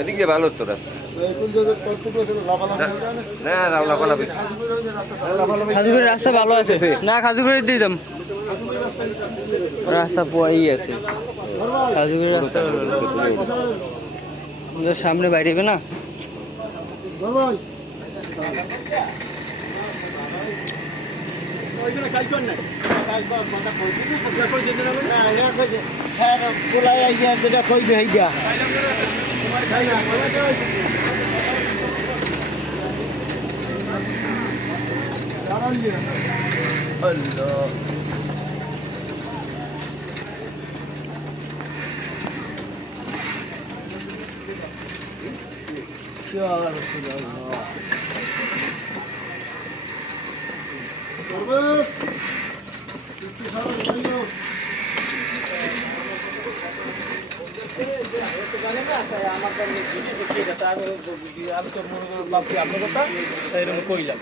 এদিক দিয়ে ভালো তো রাস্তা না লাফালাফি খাজুরের রাস্তা ভালো আছে না, খাজুরের দিয়ে দাম রাস্তা পোয়াই আছে, খাজুরের রাস্তা সামনে বাইরে না। আমি তো মনে করি আপনার কথা তাই কইলাম।